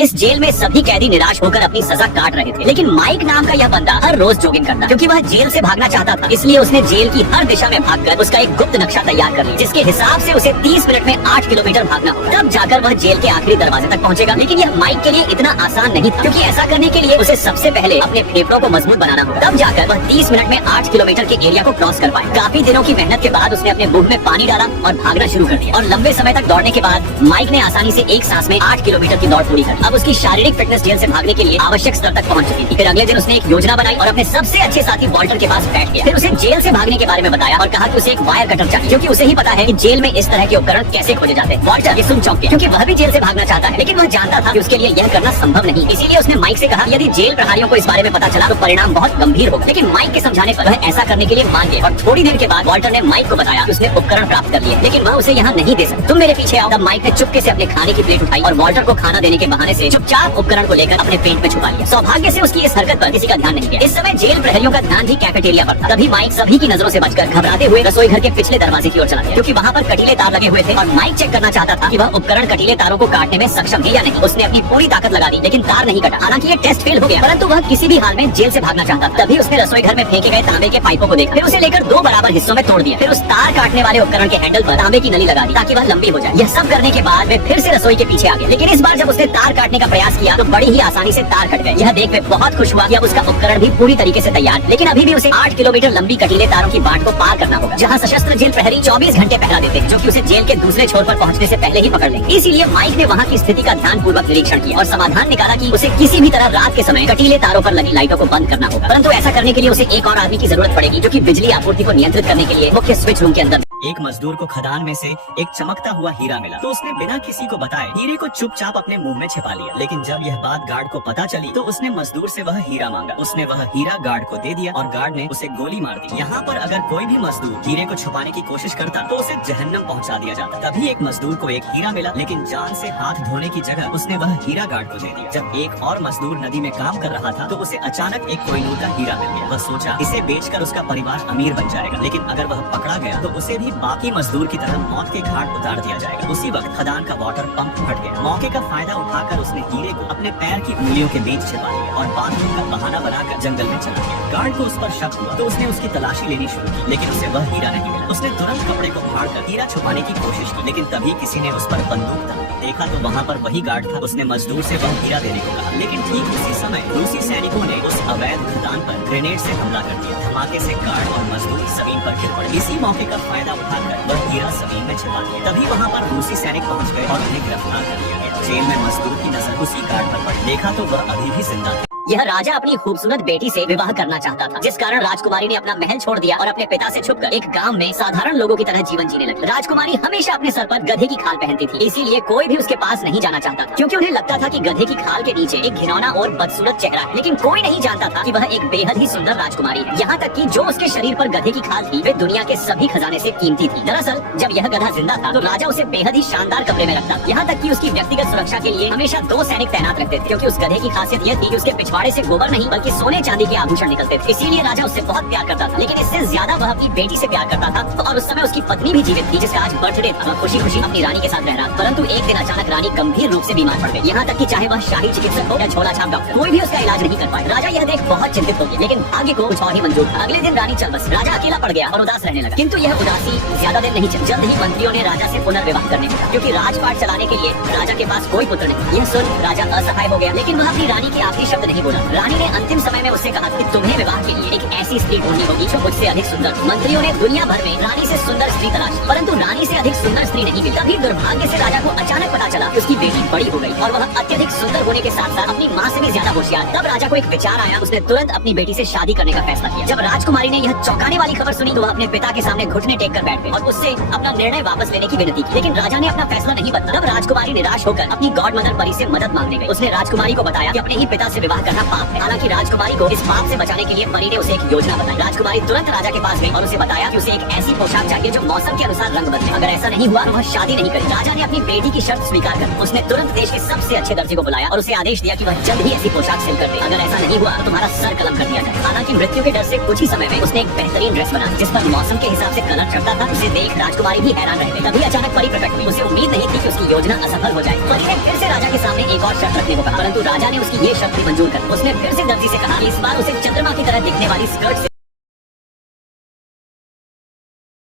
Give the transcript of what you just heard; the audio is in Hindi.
इस जेल में सभी कैदी निराश होकर अपनी सजा काट रहे थे, लेकिन माइक नाम का यह बंदा हर रोज जॉगिंग करता, क्योंकि वह जेल से भागना चाहता था। इसलिए उसने जेल की हर दिशा में भागकर उसका एक गुप्त नक्शा तैयार कर लिया, जिसके हिसाब से उसे 30 मिनट में 8 किलोमीटर भागना होगा, तब जाकर वह जेल के आखिरी दरवाजे तक पहुंचेगा। लेकिन यह माइक के लिए इतना आसान नहीं था, क्योंकि ऐसा करने के लिए उसे सबसे पहले अपने फेफड़ों को मजबूत बनाना होगा, तब जाकर वह 30 मिनट में 8 किलोमीटर के एरिया को क्रॉस कर पाए। काफी दिनों की मेहनत के बाद उसने अपने मुंह में पानी डाला और भागना शुरू कर दिया, और लंबे समय तक दौड़ने के बाद माइक ने आसानी से एक सांस में 8 किलोमीटर की दौड़ पूरी कर। अब उसकी शारीरिक फिटनेस जेल से भागने के लिए आवश्यक स्तर तक पहुंच चुकी थी। फिर अगले दिन उसने एक योजना बनाई और अपने सबसे अच्छे साथी वॉल्टर के पास बैठ गया। फिर उसे जेल से भागने के बारे में बताया और कहा कि उसे एक वायर कटर चाहिए, क्योंकि उसे ही पता है कि जेल में इस तरह के उपकरण कैसे खोजे जाते हैं। वॉल्टर ये सुन चौंक गया, क्योंकि वह भी जेल से भागना चाहता है, लेकिन वह जानता था कि उसके लिए यह करना संभव नहीं। इसीलिए उसने माइक से कहा, यदि जेल प्रहरियों को इस बारे में पता चला तो परिणाम बहुत गंभीर होगा। लेकिन माइक के समझाने पर वह ऐसा करने के लिए मान गया, और थोड़ी देर के बाद वॉल्टर ने माइक को बताया कि उसने उपकरण प्राप्त कर लिए, लेकिन वह उसे यहाँ नहीं दे सकता। तुम मेरे पीछे आओ। तब माइक ने चुपके से अपने खाने की प्लेट उठाई और वॉल्टर को खाना देने के बहाने से चुपचाप उपकरण को लेकर अपने पेट में छुपा लिया। सौभाग्य से उसकी इस हरकत पर किसी का ध्यान नहीं गया। इस समय जेल प्रहरियों का ध्यान भी कैफेटेरिया पर था। तभी माइक सभी की नजरों से बचकर घबराते हुए रसोई घर के पिछले दरवाजे की ओर चला गया, क्योंकि वहाँ पर कटीले तार लगे हुए थे और माइक चेक करना चाहता था कि वह उपकरण कटीले तारों को काटने में सक्षम है या नहीं। उसने अपनी पूरी ताकत लगा दी, लेकिन तार नहीं कटा। हालांकि ये टेस्ट फेल हो गया, परंतु वह किसी भी हाल में जेल से भागना चाहता था। तभी उसने रसोई घर में फेंके गए तांबे के पाइपों को देखा, फिर उसे लेकर 2 बराबर हिस्सों में तोड़ दिया। फिर उस तार काटने वाले उपकरण के हैंडल पर तांबे की नली लगा दी, ताकि वह लंबी हो जाए। यह सब करने के बाद वे फिर से रसोई के पीछे आ गए, लेकिन इस बार जब उसने तार काटने का प्रयास किया तो बड़ी ही आसानी से तार कट गए। यह देख वे बहुत खुश हुआ कि अब उसका उपकरण भी पूरी तरीके से तैयार, लेकिन अभी भी उसे 8 किलोमीटर लंबी कटीले तारों की बाट को पार करना होगा, जहाँ सशस्त्र जेल प्रहरी 24 घंटे पहरा देते हैं, जो कि उसे जेल के दूसरे छोर पर पहुंचने से पहले ही पकड़ लेंगे। इसीलिए माइक ने वहाँ की स्थिति का ध्यान पूर्वक निरीक्षण किया और समाधान निकाला कि उसे किसी भी तरह रात के समय कटीले तारों पर लगी लाइटों को बंद करना होगा। परंतु ऐसा करने के लिए उसे एक और आदमी की जरूरत पड़ेगी, जो कि बिजली आपूर्ति को नियंत्रित करने के लिए मुख्य स्विच रूम के अंदर। एक मजदूर को खदान में से एक चमकता हुआ हीरा मिला, तो उसने बिना किसी को बताए हीरे को चुपचाप अपने मुंह में छिपा लिया। लेकिन जब यह बात गार्ड को पता चली तो उसने मजदूर से वह हीरा मांगा। उसने वह हीरा गार्ड को दे दिया और गार्ड ने उसे गोली मार दी। यहाँ पर अगर कोई भी मजदूर हीरे को छुपाने की कोशिश करता तो उसे जहन्नम पहुँचा दिया जाता। तभी एक मजदूर को एक हीरा मिला, लेकिन जान से हाथ धोने की जगह उसने वह हीरा गार्ड को दे दिया। जब एक और मजदूर नदी में काम कर रहा था तो उसे अचानक एक कोहिनूर का हीरा मिल गया। वह सोचा इसे बेचकर उसका परिवार अमीर बन जाएगा, लेकिन अगर वह पकड़ा गया तो उसे भी बाकी मजदूर की तरह मौत के घाट उतार दिया जाएगा। उसी वक्त खदान का वाटर पंप फट गया। मौके का फायदा उठाकर उसने हीरे को अपने पैर की उंगलियों के बीच छिपा लिया और बाथरूम का बहाना बनाकर जंगल में चला गया। गार्ड को उस पर शक हुआ तो उसने उसकी तलाशी लेनी शुरू की, लेकिन उसे वह हीरा नहीं मिला। उसने तुरंत कपड़े को फाड़कर हीरा छुपाने की कोशिश की, लेकिन तभी किसी ने उस पर बंदूक तानी। देखा तो वहाँ पर वही गार्ड था। उसने मजदूर से वह हीरा देने को कहा, लेकिन ठीक उसी समय रूसी सैनिकों ने उस अवैध खदान पर ग्रेनेड से हमला कर दिया। धमाके से गार्ड और मजदूर जमीन पर गिर पड़े। इसी मौके का फायदा उठाकर वह हीरा जमीन में छिपा दिया। तभी वहाँ पर रूसी सैनिक पहुँच गए और उन्हें गिरफ्तार कर लिया गया। जेल में मजदूर की नजर उसी गार्ड पर पड़ी। देखा तो वह अभी भी जिंदा था। यह राजा अपनी खूबसूरत बेटी से विवाह करना चाहता था, जिस कारण राजकुमारी ने अपना महल छोड़ दिया और अपने पिता से छुपकर एक गांव में साधारण लोगों की तरह जीवन जीने लगी। राजकुमारी हमेशा अपने सर पर गधे की खाल पहनती थी, इसीलिए कोई भी उसके पास नहीं जाना चाहता था, क्योंकि उन्हें लगता था कि गधे की खाल के नीचे एक घिनौना और बदसूरत चेहरा है। लेकिन कोई नहीं जानता था कि वह एक बेहद ही सुंदर राजकुमारी है। यहाँ तक कि जो उसके शरीर पर गधे की खाल थी वे दुनिया के सभी खजाने से कीमती थी। दरअसल जब यह गधा जिंदा था तो राजा उसे बेहद ही शानदार कमरे में रखता। यहाँ तक कि उसकी व्यक्तिगत सुरक्षा के लिए हमेशा 2 सैनिक तैनात रखते थे, क्योंकि उस गधे की खासियत यह थी कि उसके पिछवाड़े से गोबर नहीं बल्कि सोने चांदी के आभूषण निकलते थे। इसीलिए राजा उससे बहुत प्यार करता था, लेकिन इससे ज्यादा वह अपनी बेटी से प्यार करता था। और उस समय उसकी पत्नी भी जीवित थी, जिसका आज बर्थडे था। वह खुशी खुशी अपनी रानी के साथ रह रहा था, परंतु एक दिन अचानक रानी गंभीर रूप से बीमार पड़ गई। यहाँ तक कि चाहे वह शाही चिकित्सक हो या झोला छाप डॉक्टर, कोई भी उसका इलाज नहीं कर पाया। राजा यह देख बहुत चिंतित हो गया, लेकिन भाग्य को कुछ और ही मंजूर था। अगले दिन रानी चल बस। राजा अकेला पड़ गया और उदास रहने लगा, किंतु यह उदासी ज्यादा दिन नहीं चली। जल्द ही मंत्रियों ने राजा से पुनर्विवाह करने को कहा, क्योंकि राजपाट चलाने के लिए राजा के पास कोई पुत्र नहीं। यह सुन राजा असहाय हो गया, लेकिन वह अपनी रानी के आखिरी शब्द नहीं बोला। रानी ने अंतिम समय में उससे कहा कि तुम्हें विवाह के लिए एक ऐसी स्त्री ढूंढनी होगी जो मुझसे अधिक सुंदर। मंत्रियों ने दुनिया भर में रानी से सुंदर स्त्री तलाशी, परंतु रानी से अधिक सुंदर स्त्री नहीं मिली। तभी दुर्भाग्य से राजा को अचानक पता चला कि उसकी बेटी बड़ी हो गई और वह अत्यधिक सुंदर होने के साथ साथ अपनी माँ से भी ज्यादा होशियार। तब राजा को एक विचार आया। उसने तुरंत अपनी बेटी से शादी करने का फैसला किया। जब राजकुमारी ने यह चौंकाने वाली खबर सुनी तो वह अपने पिता के सामने घुटने टेक कर बैठ गई और उससे अपना निर्णय वापस लेने की विनती की, लेकिन राजा ने अपना फैसला नहीं बदला। तब राजकुमारी निराश होकर अपनी गॉड मदर परी से मदद मांगने गई। उसने राजकुमारी को बताया कि अपने ही पिता से विवाह करना करना पाप है। हालांकि राजकुमारी को इस पाप से बचाने के लिए परी ने उसे एक योजना बताई। राजकुमारी तुरंत राजा के पास गई और उसे बताया कि उसे एक ऐसी पोशाक चाहिए जो मौसम के अनुसार रंग बदले। अगर ऐसा नहीं हुआ तो वह शादी नहीं करेगी। राजा ने अपनी बेटी की शर्त स्वीकार कर उसने तुरंत देश के सबसे अच्छे दर्जी को बुलाया और उसे आदेश दिया कि वह जल्द ही ऐसी पोशाक सिल कर दे। अगर ऐसा नहीं हुआ तो तुम्हारा सर कलम कर दिया जाए। हालांकि मृत्यु के डर से कुछ ही समय में उसने एक बेहतरीन ड्रेस बनाई जिस पर मौसम के हिसाब से कलर चढ़ता था। उसे देख राजकुमारी भी हैरान रह गई। तभी अचानक परी प्रकट हुई। उसे उम्मीद नहीं थी कि उसकी योजना असफल हो जाए। परी ने फिर से राजा के सामने एक और शर्त रखने को कहा, परंतु राजा ने उसकी ये शर्त भी मंजूर कर उसने फिर से दर्जी से कहा कि इस बार उसे चंद्रमा की तरह दिखने वाली स्कर्ट